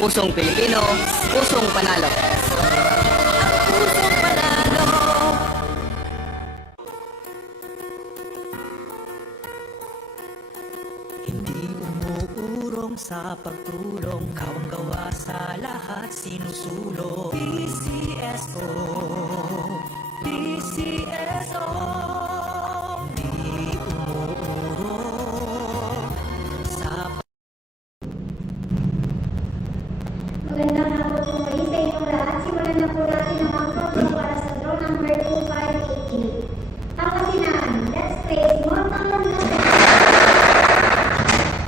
Pusong Pilipino, pusong panalo. Pusong panalo. Hindi umuurong sa pagtulong, kawang-gawa sa lahat sinusulong. PCSO, PCSO. Hindi umuurong sa Magandang hapon po muli sa inyong lahat. Simulan na po natin ang mga program para sa draw number 2588. Pangasinan, let's play small town lottery.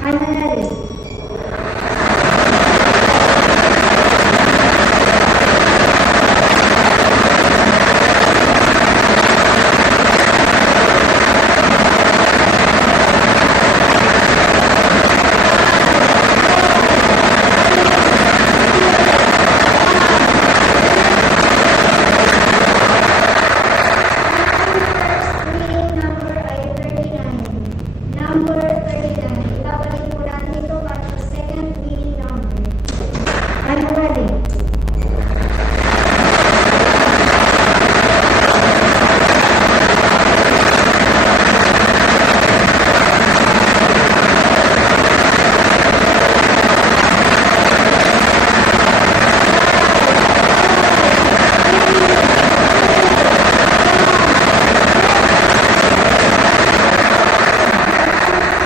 Analysis. Number ay 39. Number 39. Ibabalik po natin ito para sa second winning number. Are you ready?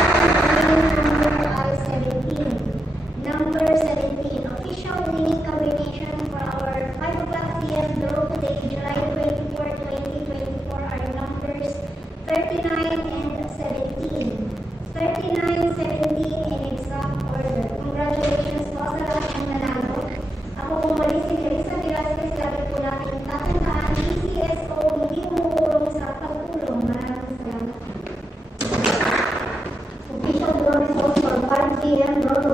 Number ay 17. Number 17. Official winning combination for our 5 o'clock p.m. draw today, July 24, 2024 are numbers 39 and 17. 39, 17 in exact order. Congratulations po sa lahat ng nanalo. Ako po muli si Teresa Velasquez. Lagi po natin tatandaan, PCSO hindi umuurong sa pagtulong. Maraming salamat. Official draw results for 5 p.m. draw